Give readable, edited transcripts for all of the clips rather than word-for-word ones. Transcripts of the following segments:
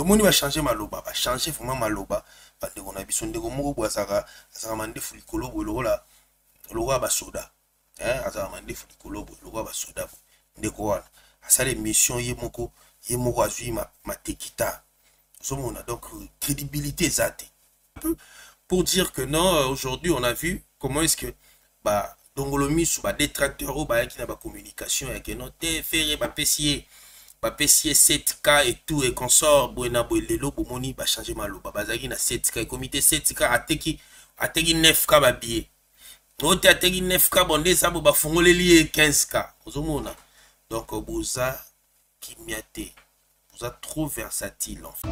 Tout le monde va changer maloba, va changer vraiment maloba. Parce qu'on a besoin de gomo pour ça mande fulikolo bo la logo ba soda. Ça mande fulikolo bo logo ba soda. Ndeko wana. Ça les missions yemoko azui ma tekita. Donc crédibilité zate. Pour dire que non, aujourd'hui on a vu comment est-ce que bah dongolomi sous ba détracteur ou ba qui na ba communication et que non te faire ba pessier 7K et tout et consort buena boelelo bomoni ba changer maloba bazaki na 7K comité 7K ateki 9K ba billet ote ateki 9K bonde ça ba fongoleli 15K ozomona donc boza kimiate boza trop versatile en fait.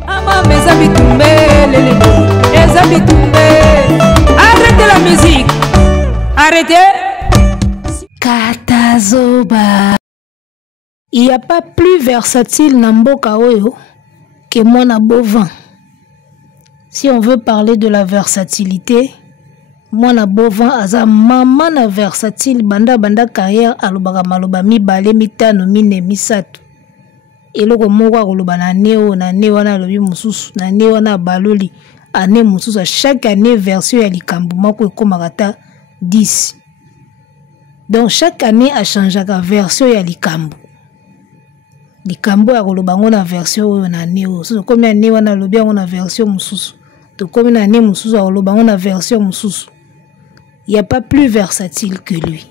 Arrêtez la musique, arrêtez. Katazoba. Il n'y a pas plus versatile Namboka Oyo que Mwana Bovin. Si on veut parler de la versatilité, Mwana Bovin aza maman na versatile banda carrière alobaka maloba mibale mitano mine misato. Eloko moko akoloba na neo wana lobi mususu na neo wana baloli ane mususu chaque année version ya likambo moko ekomaka ta 10. Donc chaque année a changé la version ya likambo. Likambo ya koloba ngo na version oyo na neo. So comme ya neo wana lobi ngo na version mususu. To comme na ne mususu akoloba ngo na version mususu. Il n'y a pas plus versatile que lui.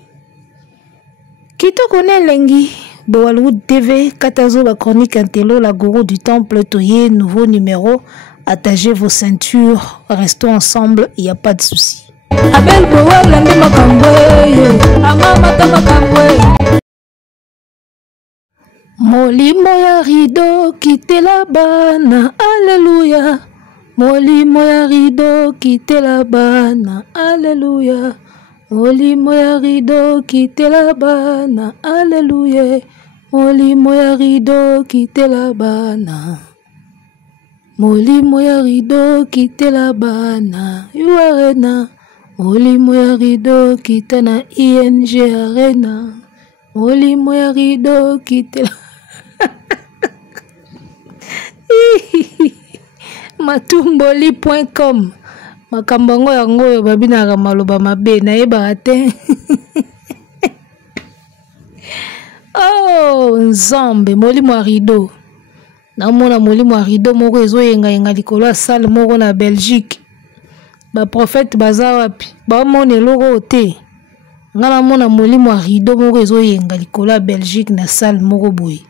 Qui te connaît Lengi? Boalwood TV, Katazoba Chronique Intello, la gourou du temple Toye, nouveau numéro. Attachez vos ceintures, restons ensemble, il n'y a pas de souci. Abel Boal, la même Molimo ya rido quitte la bana, alléluia. Molimo ya rido quitte la bana, alléluia. Molimo ya rido quitte la bana, alléluia. Molimo ya rido quitte la bana. Molimo ya rido quitte la bana, Arena. Molimo ya rido quitte na ING Arena. Molimo ya rido quitte la matumboli.com makambango yango yo babinaka maloba mabe na yebaka te. Oh nzambe molimo ya rido namona molimo ya rido moko ezoyenga likolo ya salle moko na Belgique baprofete baza wapi bamona eloko te nga namona molimo ya rido moko ezoyenga likolo ya Belgique na salle moko boye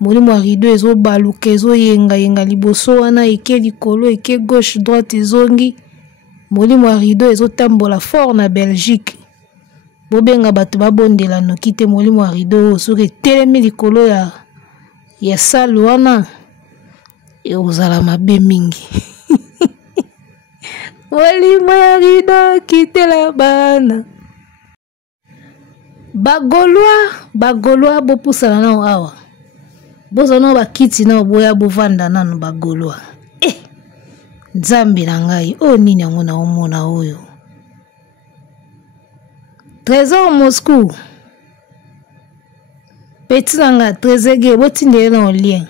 molimo ya rido ezobaluka ezoyenga liboso wana eke likolo eke gauche droite ezongi molimo ya rido ezotambola fort na Belgique bobenga bato babondela noki te molimo ya rido soki etelemi likolo ya salle wana ekozala mabe mingi. Molimo ya rido kitela bana bagolwa bopusana nao awa bozana bakiti nao boya bovanda nano bagolwa nzambe na ngai o nini yango na omona oyo Trésor Moscou petit nanga trésege botindele na lien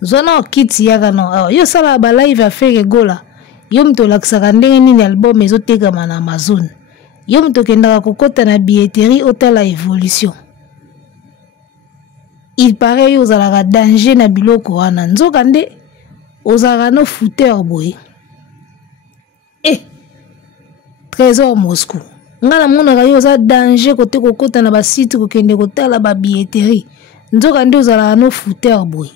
zona okiti yaka na awa yo sala ba live affaire gola yo mto lakisaka ndenge nini album ezotekama na Amazon yo mto kendaka kokota na billetterie otala évolution. Il paraît yo zalaka danger na biloko wana nzoka nde ozalaka no fouteur boye. Trésor Moscou ngala monaka yo za danger kote kokota na ba site kokende kotala ba billetterie nzoka nde ozalaka no fouteur boye.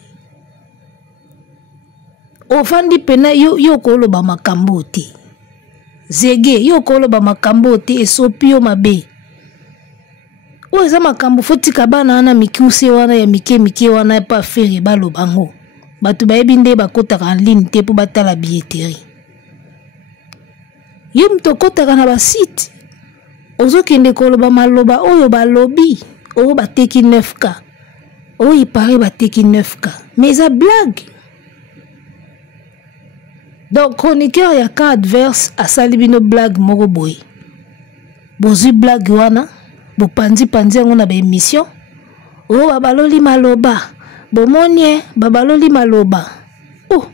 Ofandi pena yo koloba makambo te zege yo koloba makambo te esopi yo mabe o eza makambo fotika bana wana mikuse wana ya mike wana pa faire balobango bato bayebi nde bakotaka en ligne te po batala billetterie yo mto kotaka na ba site ozokende koloba maloba oyo balobi oyo bateki 9K oyo ipare bateki 9K mais eza blague. Donc chroniqueur ya cas adverse asali bino blague moko boy bozi blague wana bo panzi yango na ba émission o babaloli maloba bomonie babaloli maloba oh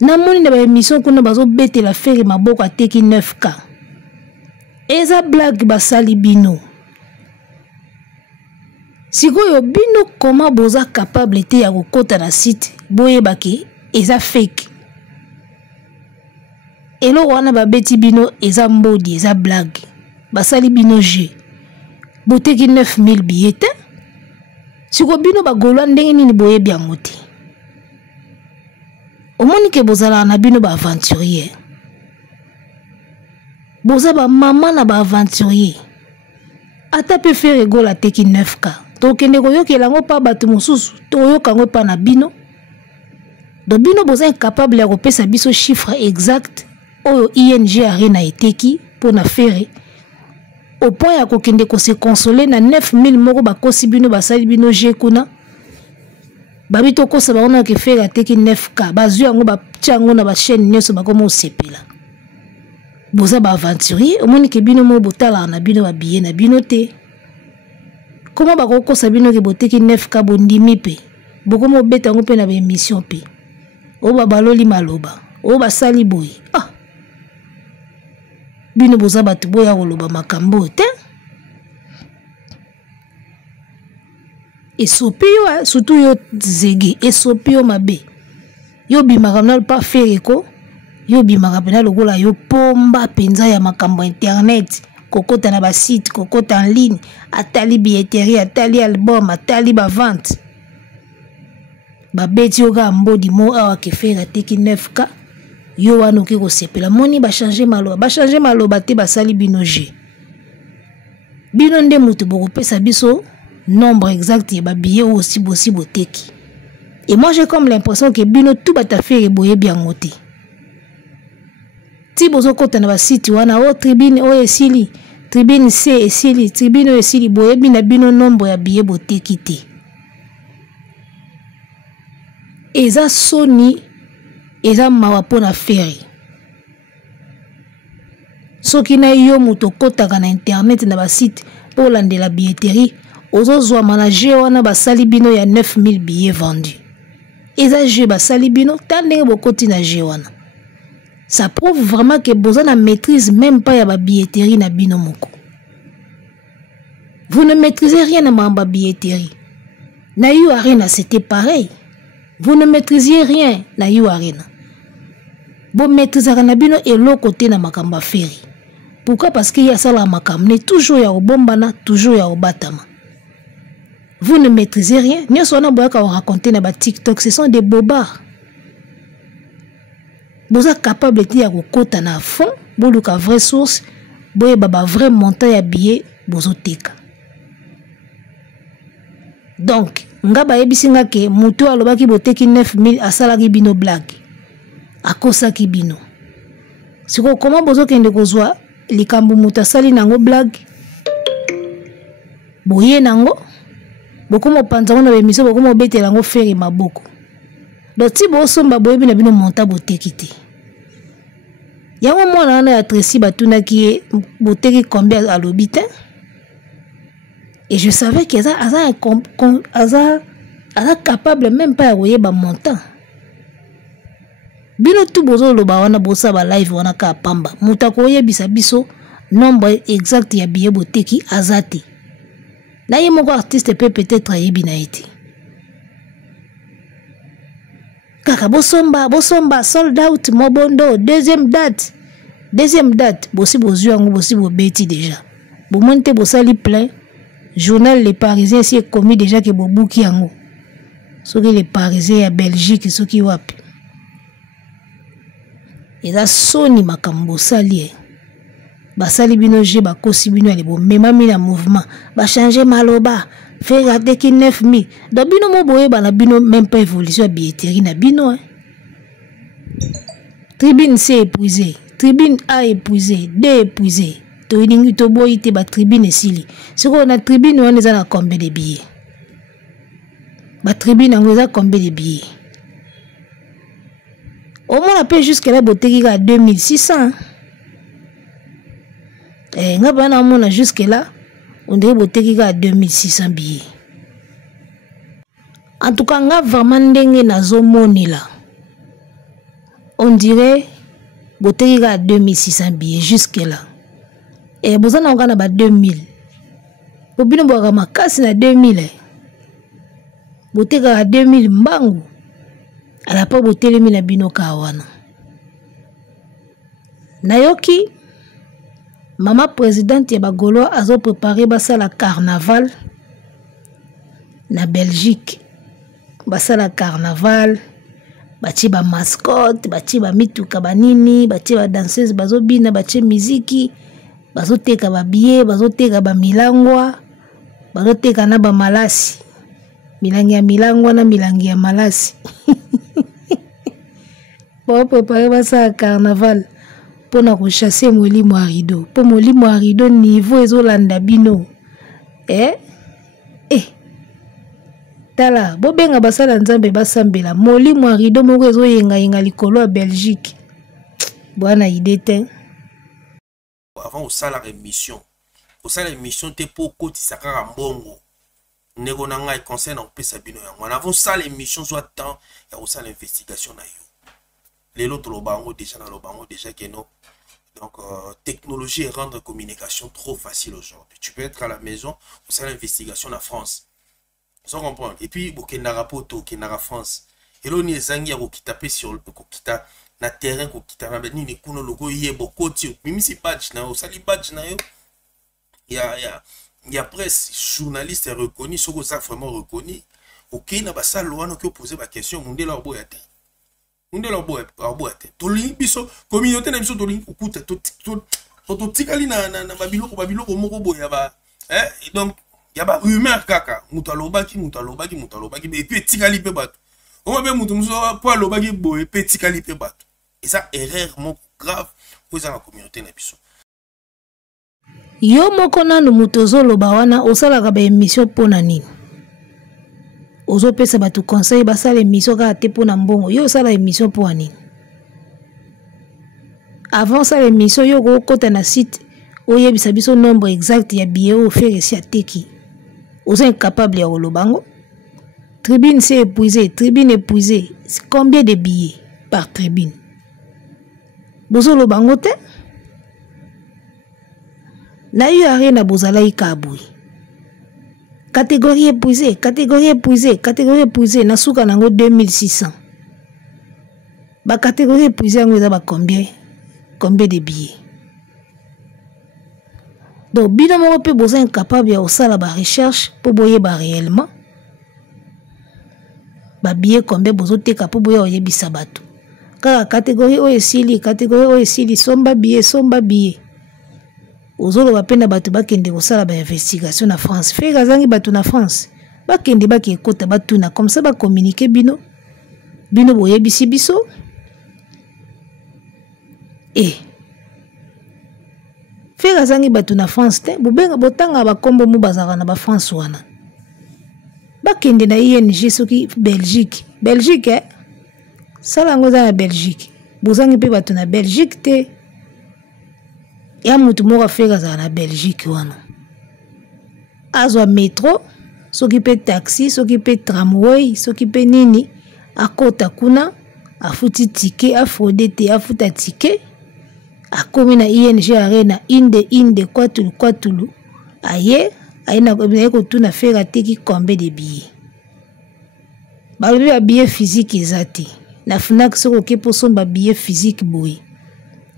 namoni na ba émission kuna bazo bete la faire maboko ateki 9K eza blague basali bino sikoyo bino comment boza capable te ya kokota na site boyebaki eza fake elo wana babeti bino eza mbodi eza blague basali bino jeu boteki 9000 billets siko bino bagolwa ndenge nini boyebi yango te omoni ke bozala na bino ba aventurier boza ba mama na ba aventurier ata pe faire gola teki 9K tokende koyokela ngo pa bato mosusu toyoka ngo pa na bino do bino boza incapable ya kopesa biso chiffre exact oyo ING arena eteki pour na faire au point ya kokende ko se consoler na 9000 moko bakosi bino basali bino je kuna babito kosa baona ke faire ateki 9K bazu yango batiango na ba chaîne nyoso bakoma osepela boza ba aventurier omoni ke bino mo botala na bino ba billet na bino te comment bakokosa bino ke boteki 9K bondimi pe bokomo beta ngo pe na ba émission pe o babaloli maloba o basali boy bino boza batu boya koloba makambo te esopi yo surtout yo zege esopi yo mabe yo bimaka na pas faire ko yo bimaka pena lokola yo pomba penza ya makambo internet kokota na ba site kokota en ligne atali billetterie atali album atali ba vente ba beti yo ga mbodi mo awa ke faire teki 9K yo wana oke kosepela moni ba changer maloba te basali bino je bino nde mutu bokopesa biso nombre exact ya ba billets aussi boteki et moi j'ai comme l'impression que bino tout bata faire boye bien ngote ti bozo kota na ba site wana o tribune o esili tribune C esili tribune esili boye bina bino nombre ya billets boteki te eza soni eza mawa pona faire soki na yo muto kotaka na internet na ba site pour landela billetterie ozozwa manager wana basali bino ya 9000 billets vendus eza jeu basali bino tandenge bokoti na jeu wana ça prouve vraiment que boza na maîtrise même pas ya ba billetterie na bino moko vous ne maîtrisez rien na mamba billetterie na you arena c'était pareil vous ne maîtrisiez rien na you arena bon maîtrisaka na bino eloko te na makamba feri pourquoi parce qu'il y a ça la makamne toujours ya obombana toujours ya obatama vous ne maîtrisez rien nyoso wana boyaka raconter na ba TikTok ce sont des bobards boza capable te ya kokota na fond boluka vraie source boye baba vrai montant ya billet bozoteka donc nga bayebisinga ke mutu alobaki boteki 9000 asalaki bino blague akosaki bino siko comment bozokende kozwa likambo mutu asali nango blague boye nango bokomo panza ngo na bemission bokomo betela yango fere maboko donc ti bosomba boyebi na bino monta boteki te yango mwana wana ya Tracy batunaki boteki combien alobi te et je savais que aza capable même pas ya koyeba montant bino tu bozo loba wana bosa ba live wana ka pamba muta koyebisa biso nombre exact ya billet boteki azati na ye moko artiste peut-être ayebi na ete kaka bosomba sold out mobondo deuxième date bosi bozu yango bosi bobeti déjà bomonte bosali plein journal Les Parisiens si commis déjà que bobuki yango soki Les Parisiens ya Belgique soki wapi eza soni makambo sali basali bino je bakosi bino ale bomemami na mouvement ba changer maloba faire ateki 9000 donc bino mo boye bana bino même pas évolution ya billetterie na bino tribune C épuisé tribune A épuisé D épuisé to iningi to boyi te ba tribune esili siko na tribune wana eza na combien de billets ba tribune yango eza combien de billets au moins après jusqu'à là boteki ka 2600 nga bana mona jusque là on dirait boteki ka 2600 billets en tout cas nga vraiment ndenge nazomonela on dirait boteki à 2600 billets jusque là. Et boza na ngana ba 2000. Bobino boka makasi na 2000. Boteki à 2000 mbangu. Ala pa botelemi na bino kawana. Nayoki mama présidente ya bagolo azo préparer basala carnaval na Belgique. Basala carnaval, batie ba mascotte, batie ba mituka banini, batie ba danseuse bazobina, batie muziki, bazoteka ba billet, bazoteka ba milangwa, bazoteka na ba malasi. Milangi ya milangwa na milangi ya malasi. Pour préparer basala carnaval pour na chasser molimo a rideau. Pour molimo a rideau niveau ezolanda bino. Tala, bobenga basala nzambe basambela molimo a rideau moko ezoyenga likolo ya Belgique. Bwana idete. Avant au salaire émission. Au salaire émission te pour koti sakara mbongo. Nego na ngai conseil na pesa bino yango. Avant salaire émission soit temps ya au salaire investigation na yo. Les autres lobango déjà na lobango déjà que non. Donc technologie et rendre communication trop facile aujourd'hui. Tu peux être à la maison au salaire investigation en France. Sans comprendre. Et puis, Bokendara Poto, Kendara France. Et là, on est zangi à tapé sur le Kokita, na terrain Kokita, na beni ne kuno logo yé bokoti. Mimi c'est badge na yo, sali badge na yo. Il y a presse, journaliste est reconnu, ce que ça vraiment reconnu. Ok, na basa loano qui opposé ma question, monde leur boyate. Monde leur boyate. Toli biso, communauté na biso toli okuta, to tikali na babiloko moko boya ba. Et donc yaba rumeur kaka mutalobaki et puis tikali pe bato on va bien mutumuso po alobaki boye pe tikali pe bato et ça erreur moko grave pour la communauté na biso yo moko nanu mutozo loba wana osalaka ba émission pona nini ozo pesa bato conseil basala émission ka te pona mbongo yo osala émission pona nini avant ça l'émission yo ko kota na site oyebisa biso nombre exact ya billet o faire si ateki. Vous êtes incapable de Olobango. Tribune c'est épuisé. Tribune épuisée. Combien de billets par tribune? Vous êtes Olobango te? Na eu arena bozala ikaboui. Catégorie épuisée. Catégorie épuisée. Catégorie épuisée. Nasuka nango 2600. Ba catégorie épuisée ngo za ba combien? Combien de billets? Donc, bino moko pe boza incapable ya osala ba recherche pour boyeba réellement. Ba billet combien bozoteka pour boya oyebisa bato. Kaka catégorie o esili somba billet. Ozolo bapenda bato bakende kosala ba investigation na France. Fe gazangi bato na France. Bakende baki ekota batuna comme ça ba communiquer bino. Bino boyebisi biso. Fera zangi batu na France te bubenga botanga bakombo mu bazaka na ba France wana bakende na ING soki Belgique sala ngoza na Belgique bozangi pe batu na Belgique te ya mutu moko fera za na Belgique wana azwa métro soki pe taxi soki pe tramway soki pe nini akota kuna afuti ticket afrode te afuta ticket akomi na ING arena inde kwatulu aye aina ko tuna fera teki combien de billets balobi ba billet physique ezati na FNAC soko ke posomba billet physique boy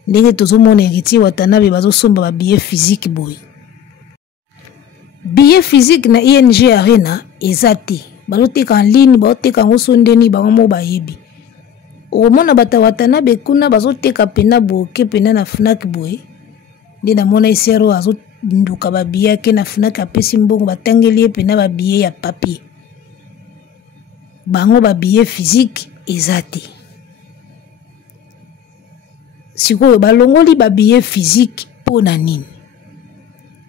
ndenge tozomona héritier watanabe bazosomba ba billet physique boy billet physique na ING arena ezati baloteka en ligne baloteka ngosondeni bango bayebi omona bata watanabe kuna bazoteka pena boke pena na FNAC boy ndina mona isero azo nduka ba billet ke na FNAC apesi mbongo batangeli pena ba billet ya papier bango ba billet physique ezati sikoyo balongoli ba billet physique pona nini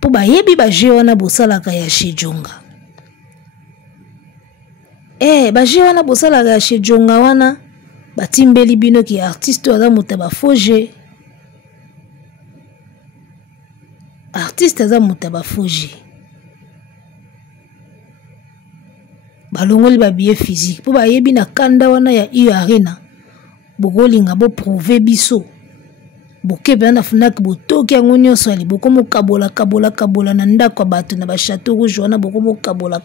po bayebi ba jeu wana bosalaka ya shejonga ba jeu wana bosalaka ya shejonga wana batimbeli bino ki artiste aza muta ba foje artiste aza muta ba foje balongoli ba billet physique po bayebi na kanda wana ya arena bokolinga bo prouver biso boke pe na FNAC botoki yango nyonso ali bokomo kabola na ndako bato na ba château rouge wana bokomo kabola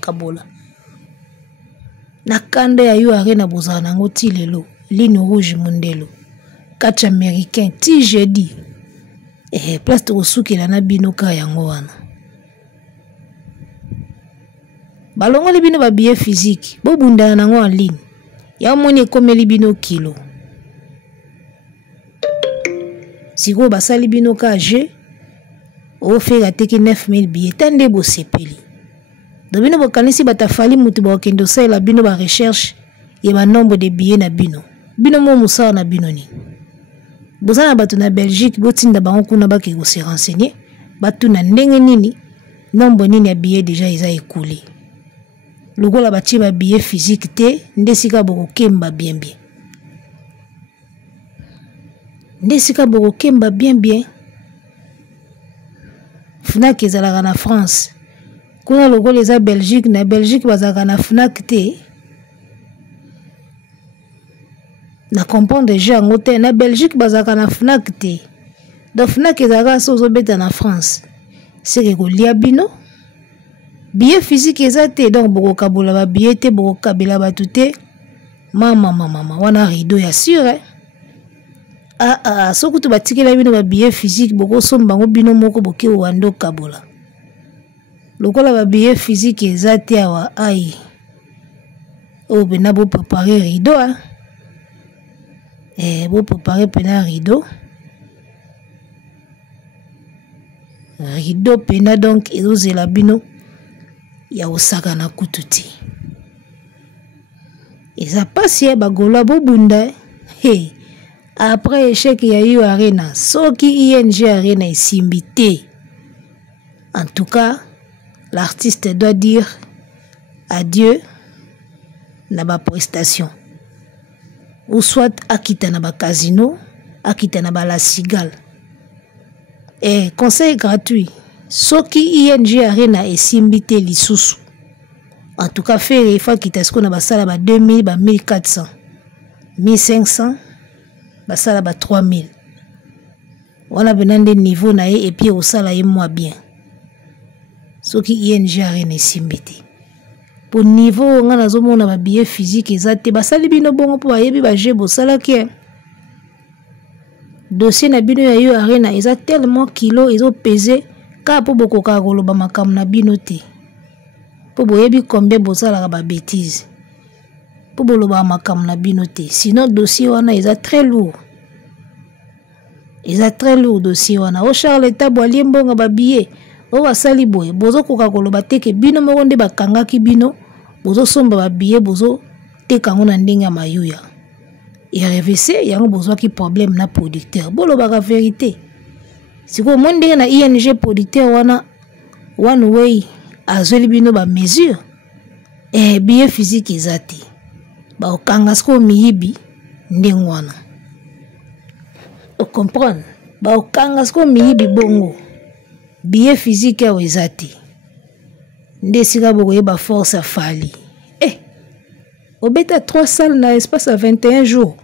na kanda ya yo arena bozala nango ti lelo ligne rouge mondelo catch américain ti jeudi place to kosukela na bino ka yango wana balongoli bino ba billet physique bobunda nango en ligne ya moni ekomeli bino kilo siko basali bino ka je ofeka teki 9000 billets tande bo sepeli do bino bokanisi batafali mutu bakendo sala bino ba recherche ya ba nombre de billets na bino mo musala na bino ni bozana bato na Belgique botinda bango kuna bake go se renseigner batu na ndenge nini nombre nini ya billets déjà eza écoulé lokola batie ba billet physique te ndesika bokokemba bien ndesika bokokemba bien FNAC ezalaka na France kuna lokola eza Belgique na Belgique bazalaka na FNAC te na comprendre déjà yango te na Belgique bazalaka na FNAC te donc FNAC ezalaka so ozobeta na France seke kolia bino billet physique eza te donc bokokabola ba billet te bokokabela bato te mama wana rideau ya sûr soki to batikela bino ba billet physique bokosomba ngo bino moko boke wando kabola lokola ba billet physique eza te awa ai o bena bo préparer rideau bo préparer pena rideau pena donc ezozela bino ya osaka na kutu te eza pasi ya bagola bobunda après échec ya yo arena soki ING arena esimbi te en tout cas l'artiste doit dire adieu na ba prestation ou soit akita na ba casino akita na ba la cigale conseil gratuit soki ING arena esimbi te lisusu en tout cas faire il faut kita sko na basala ba 2000 ba 1400 1500 basala ba 3000 wana benande niveau na ye et puis osala ye moi bien soki ING arena esimbi te pour niveau nga nazomona ba billet physique ezate basali bino bongo po bayebi ba je bosala ke dossier na bino ya yo arena eza tellement kilo ezo peser ka po bokoka koloba makambo na bino te po boyebi combien bozalaka ba bêtise po boloba makambo na bino te sinon dossier wana eza très lourd dossier wana o Charles Tabo alie mbongo ba billet o basali boye bozo koka koloba teke bino moko nde bakangaki bino bozo somba ba billet bozo teka ngo na ndenge ya mayuya RVC yango bozwaki problème na producteur bolobaka vérité siko mo ndenge na ING producteur wana one way azoli bino ba mesure billet physique ezati ba okanga sko miyibi ndenge wana o comprendre ba okanga sko miyibi bongo billet physique ya ezati ndesika bokoyeba force afali obeta 3 salles na espace à 21 jours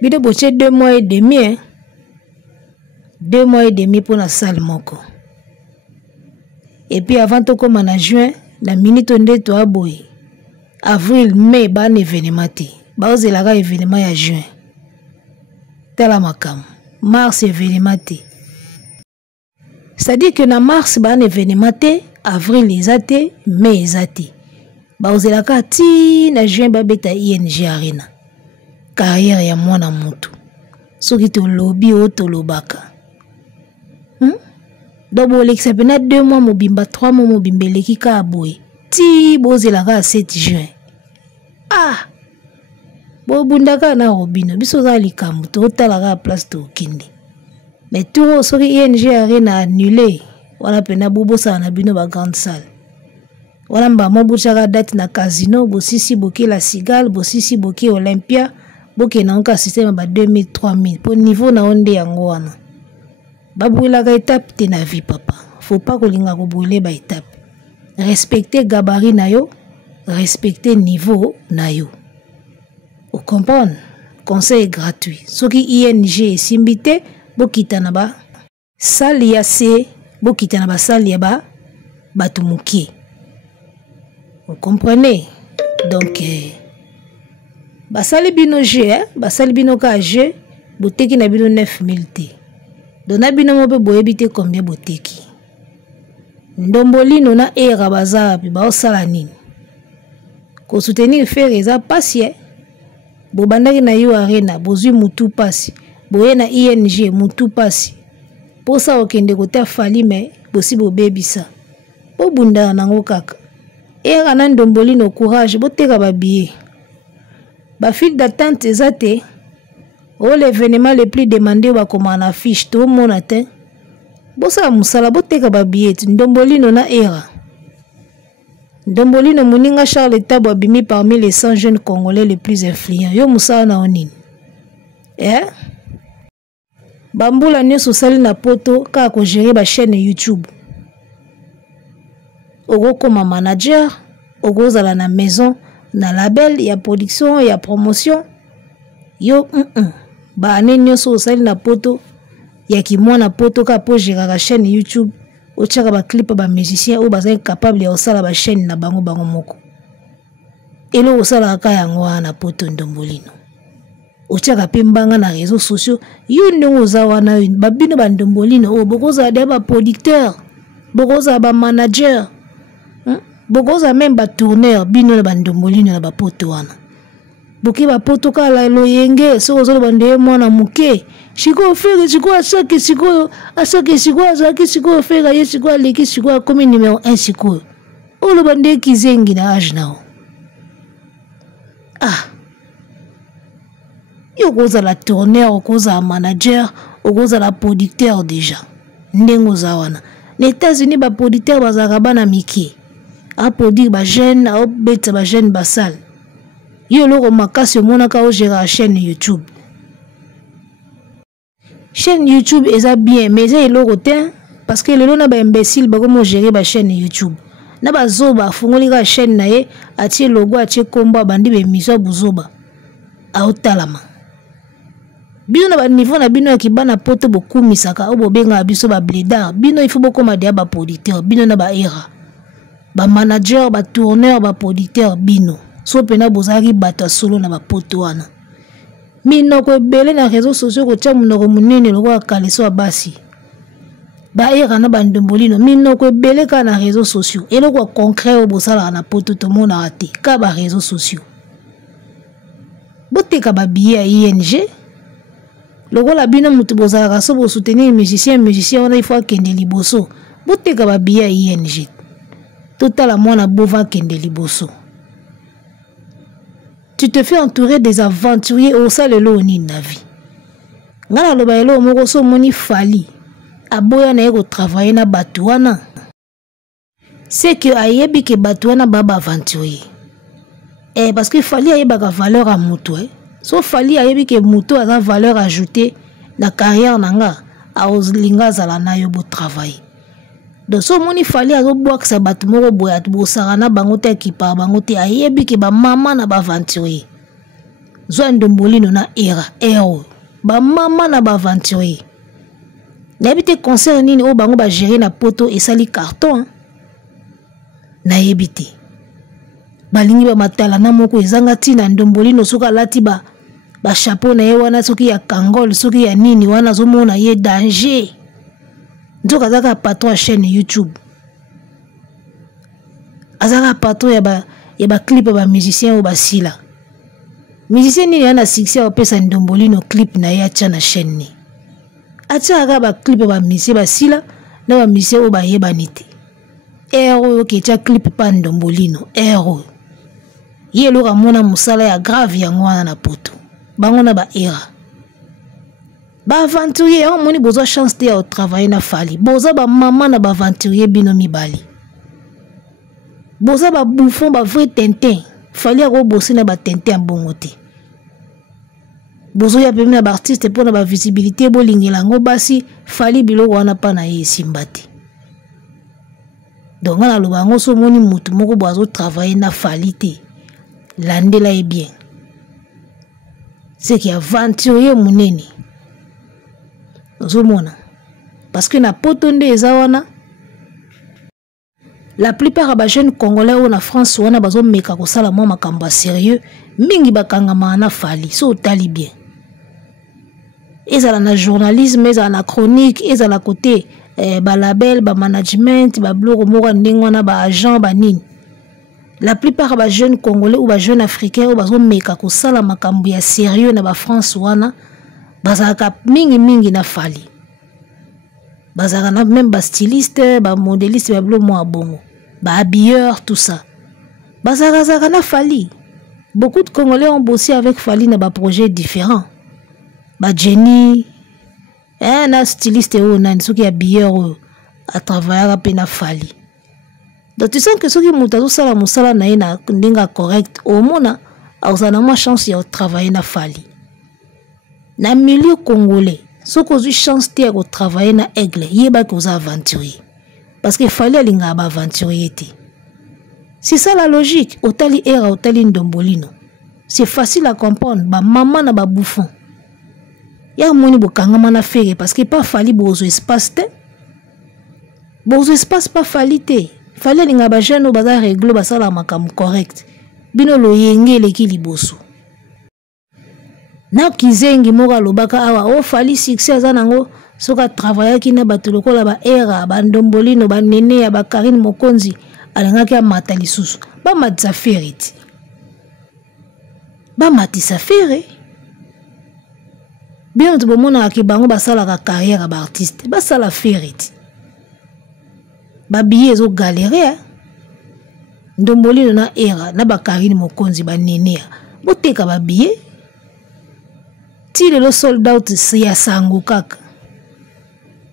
bide boche 2 mois et demi 2 mois et demi pour la salle moko et puis avant to comme en juin la minute nde to aboy avril mai ba un événement te ba ozelaka événement ya juin tala makam mars événement te c'est-à-dire que na mars ba un événement te avril ezate mai ezate ba ozelaka ti na juin ba beta ING arena carrière ya mwana mutu soki to lobby o to lobaka donc bolekisa pena 2 mois mobimba 3 mois mobimba eleki ka aboye ti bozelaka 7 juin bobundaka na robino biso za likambo totalaka place tokende mais tout soki ING arena annulé wala pena bobosala na bino ba grande salle wala mbamo buchaka date na casino bosisi boke la cigale bosisi boke Olympia boke na onka système ba 2000 3000 pour niveau na onde yango wana babwilaka étape te na vie papa faut pas kolinga ko brûler ba étape respecter gabarit na yo respecter niveau na yo Vous comprenez? Conseil gratuit. Ce qui ING simbité, bokita naba. Salia se, bokita naba salia ba, batumuki. Vous comprenez? Donc, basali bino G, basali bino ka G, boteki na bino 9000 te. Dona bino mope boyebite combien boteki. Ndombolino na era bazara pi ba osala nini. Ko soutenir faire eza pasi bobandaki na yo arena bozui mutu pasi. Boye na ING mutu pasi. Posa okende kota fali me bosi bobebisa. Bobunda nango kaka. Era na ndombolino courage boteka ba billet. Ba file d'attente ezate. Oh l'événement le plus demandé ba comme en affiche tout mon atteint. Bosa musala boteka ba billet ndombolino na era. Ndombolino muninga Charles Tabo abimi parmi les 100 jeunes congolais les plus influents. Yo musala na onini. Bambula nyoso sali na poto ka ko gérer ba chaîne YouTube. Ogo comme manager, ogo zala na maison, na label, ya production, ya promotion. Yo ba ane nyoso sali na poto ya kimona poto ka po gérer la chaîne YouTube. Ochaka ba clip ba musicien ou baza capable ya osala ba chaîne na bango moko. Elo osala ka yango na poto ndombolino. Ochaka pimbanga na réseaux sociaux, yo ndongo za wana babino ba ndombolino o bokoza de ba producteur, bokoza ba manager. Bokoza même ba tourneur bino na ba ndombolino na ba poto wana. Boki ba poto ka la loyenge so ozolo bande mwana muke. Chiko fere chiko asake chiko azaki chiko fere ye chiko aleki chiko comme numéro 1 chiko. Olo bande kizengi na age nao. Yo koza la tourneur, koza manager, koza la producteur déjà. Ndengo za wana. Les États-Unis ba producteur bazaka bana miki. A produire ba jeune, a beta ba jeune basal. Yo loko makasi mona ka o gérer la chaîne YouTube. Chaîne YouTube est bien, mais c'est le côté parce que le na ba imbécile ba comment gérer ba chaîne YouTube. Na ba zoba fungoli ka chaîne na ye, atie logo atie komba bandi be miso buzoba. A otalama. Bino na ba niveau na bino ki bana poto boku misaka o bobenga biso ba blédard. Bino il faut beaucoup ma dia ba producteur, bino na ba era. Ba manager, ba tourneur, ba producteur bino. So pena bozaki bata solo na ba poto wana. Minoko belé na réseaux sociaux ko tia munoko munene loko kaleso basi. Ba era na bandombolino minoko belé ka na réseaux sociaux. Et loko concret o bosala na poto to mona raté ka ba réseaux sociaux. Boteka ba billet ING. Loko la bino mutu bozala so bo soutenir musicien wana il faut kende liboso. Boteka ba billet ING. Total mwana bova kende liboso. Tu te fais entourer des aventuriers au sale loni na vie. Ngana loba elo moko so moni fali. Aboya na yeko travailler na batuana. C'est que ayebi ke batuana baba aventurier. Parce que fali ayeba ka valeur à mutu. So fali ayebi ke mutu a valeur ajoutée na carrière nanga a ozlinga zala na yo bo travailler. Donc so moni fali azo boak sa batu moko boya bo sarana bango te ki pa bango te ayebi ke ba mama na ba aventurier. Zo ndombolino na era ba mama na ba aventurier. N'habite concert nini o bango ba gérer na poto et sali carton. Na yebite. Balingi ba matala na moko ezanga tina ndombolino soka lati ba chapeau na ye wana soki ya kangol soki ya nini wana zo mona ye danger. Nzoka zaka patron à chaîne YouTube. Azaka patron ya ba clip ba musicien ou ba sila. Musicien ni yana succès au pesa ndombolino clip na ya cha na chaîne ni. Acha ga ba clip ba musicien ba sila na ba musicien ou ba yeba nite. Ero ke cha clip pa ndombolino. Ero. Yelo ka mona musala ya grave ya ngwana na poto. Bango na ba era. Ba aventurier on moni bozo chance de travailler na fali. Boza ba maman na ba aventurier bino mibali. Boza ba bouffon ba vrai tintin. Fali a go bosser na ba tintin bongote. Bozo ya pemi na ba artiste pour na ba visibilité bo lingelango basi fali biloko wana pa na ye simbati. Donc na lobango so moni mutu moko bozo travailler na fali te. Landela est bien. c'est qui aventurier muneni ozomona parce que na potonde ezawana la plupart des jeunes congolais ou na France wana bazo meka ko sala mo makambo sérieux mingi bakangama na fali so tali bien ezala na journalisme ezala na chronique ezala côté ba label ba management ba blog moko ndengwana ba agent ba nini. La plupart des jeunes congolais ou des jeunes africains ou bazo meka ko sala makambo ya sérieux na ba France wana bazaka mingi na fali. Bazaka na même ba styliste, ba modéliste ba blo mo bongo, ba habilleur tout ça. Bazaka na fali. Beaucoup de Congolais ont bossé avec Fali na ba projets différents. Ba Jenny na styliste ou na nsoki habilleur à travailler à peine Fali. Donc tu sens que ceux qui montent sala musala na ina ndinga correct au mona ausana ma chance ya travailler na Fali. Na milieu congolais, ceux qui ont eu chance de travailler na Aigle, yeba que vous aventurier. Parce qu'il fallait alinga ba aventurier. C'est ça la logique. Otali era otali ndombolino. C'est facile à comprendre. Ba maman na ba bouffon. Ya moni bokanga na faire parce que pas fali bozo espace te. Bozo espace pas fali te. Fallait alinga ba jeune baza réglo ba sala makam correct. Bino lo yenge leki liboso. Na kizengi moka lobaka awa o fali succès zanango soka travailler ki na bato lokola ba era ba ndombolino ba nene ya ba Karine Mokonzi alengaki amata lisusu ba matisa feriti ba matisa fere bien to bomona ki bango basala ka carrière ba artiste ba sala feriti ba billet zo galérer ndombolino na era na ba Karine Mokonzi ba nene ya boteka ba billet ti le sold out ya sango kaka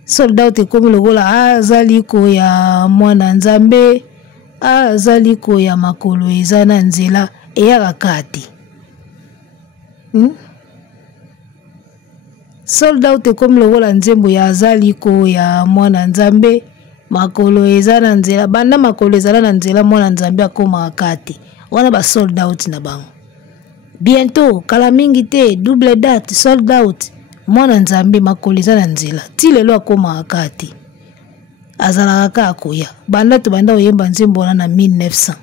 sold out comme lokola azali ko ya mwana nzambe azali ko ya makolo eza na nzela eyaka kati sold out comme lokola nzembo ya azali ko ya mwana nzambe makolo eza na nzela banda makolo eza na nzela mwana nzambe akoma kati wana ba sold out na bango. Bientôt, kalamingi te, double date, sold out. Mwana nzambe makoliza na nzela. Ti lelo akoma akati. Azala kaka akoya. Banda to banda oyemba nzembo na 1900.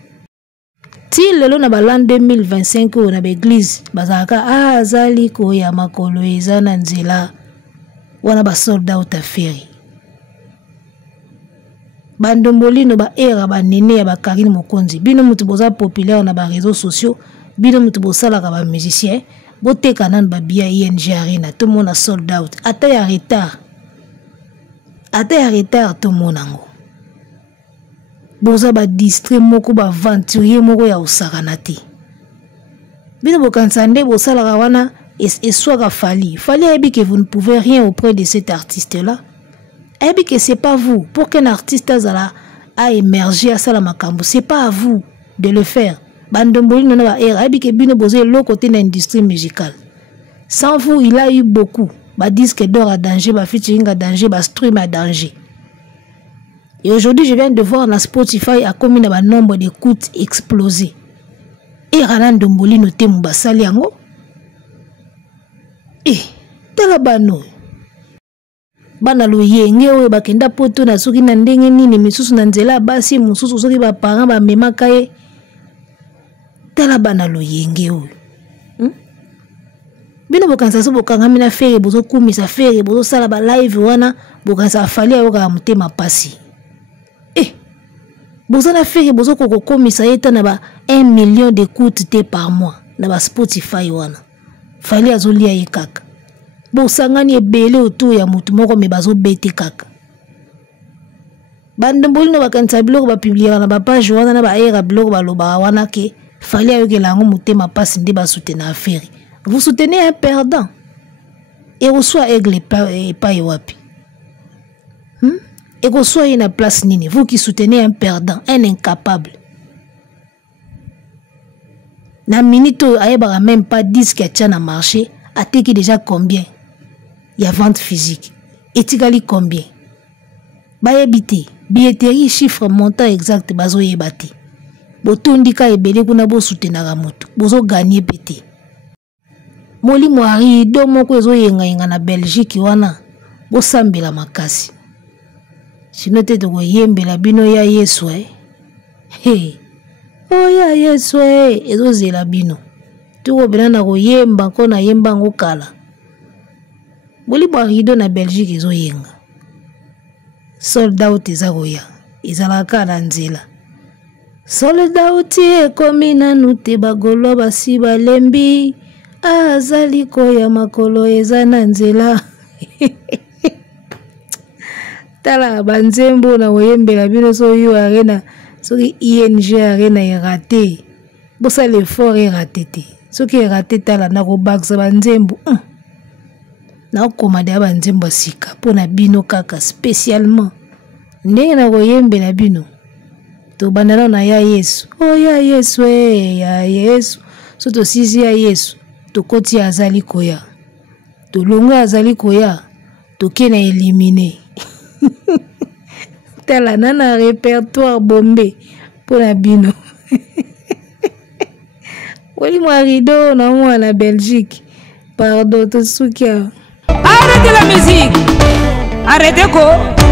Ti lelo na balan 2025 o na beglise. Bazaka azali koya makoliza na nzela. Wana ba sold out affaire. Bandombolino ba era ba nene ya ba Karine Mokonzi. Bino mutu boza populaire na ba réseaux sociaux. Bino mutu bosala ka ba musicien boteka nan ba bia ING Arena tout monde a sold out ata ya retard tout monde ngo boza ba district moko ba aventurier moko ya osakana te bino bokansande bosala ka wana et soit Fali ayebi que vous ne pouvez rien auprès de cet artiste là ayebi que c'est pas vous pour qu'un artiste a émerger à sala makambo c'est pas à vous de le faire. Bandombolino na ba era ebike bino bozo lo côté na industrie musicale. Sans vous, il a eu beaucoup. Ba disque d'or à danger, ba featuring à danger, ba stream à danger. Et aujourd'hui, je viens de voir na Spotify à combien de nombre d'écoutes explosé. Et Ranan Dombolino te mbasali yango. Talabano. Bana lo yenge oyo bakenda poto na soki na ndenge nini misusu na nzela basi mususu soki ba parents ba memaka ye. Talabana lo yenge oyo. Bino bokansa so bokanga mina fere bozo kumisa fere bozo sala ba live wana bokansa Fali ayoka mutema pasi. Bozo na fere bozo koko komisa yeta na ba 1 million d'écoutes te par mois na ba Spotify wana. Fali azolia ye kaka. Bosangani ebele autour ya mutu moko me bazo bete kaka. Bandombolino bakansa biloko ba publier na ba page wana na ba era blog ba loba wana ke Fali ayoke lango mutema pasi nde ba soutenir affaire. Vous soutenez un perdant. Et reçoit aigle pas wapi. Et reçoit une place nini. Vous qui soutenez un perdant, un incapable. Na minute ayeba même pas 10 qui a na marché, a teki déjà combien? Il y a vente physique. Et tigali combien? Ba yebite, billetterie chiffre montant exact bazo yebati. Botondika ebele kuna bo soutenir mutu. Bozo gagner pété. molimo ya rido moko ezoyengayenga na Belgique wana bosambela makasi sino te tokoyembela bino ya Yesu ya Yesu ezozela bino tukobela na koyemba ko na yemba ngo kala molimo ya rido na Belgique ezoyenga sold out eza koya ezalaka na nzela sold out ekomi nanu te bagolo basi balembi azali koya makolo eza na nzela tala banzembo na koyembela bino so yo arena soki ING arena erate bosala effort erate te soki erate tala na kobakisa banzembo na okomanda ya banzembo ya sika mpona bino kaka spécialement ndenge na koyembela bino tobandana na ya Yesu ya Yesu ya Yesu so tosisi ya Yesu tokoti azali koya tolongo azali koya toke na éliminer tala nana répertoire bombe mpona bino molimo ya rido na mwana Belgique pardon tosukia. Arrêtez la musique. Arrêtez quoi?